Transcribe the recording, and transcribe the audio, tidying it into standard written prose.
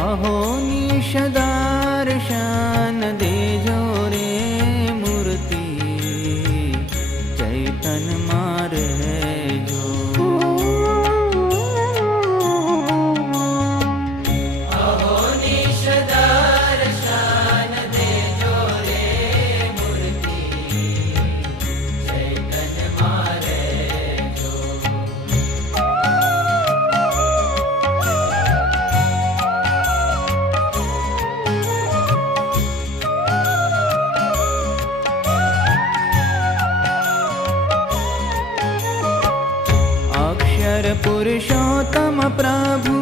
अहो निश दर्शन देजो रे मूर्ति चैतन मारे जो। अहो निश दर्शन देजो रे मूर्ति चैतन मारे जो। अक्षर पुरुषोत्तम प्रभु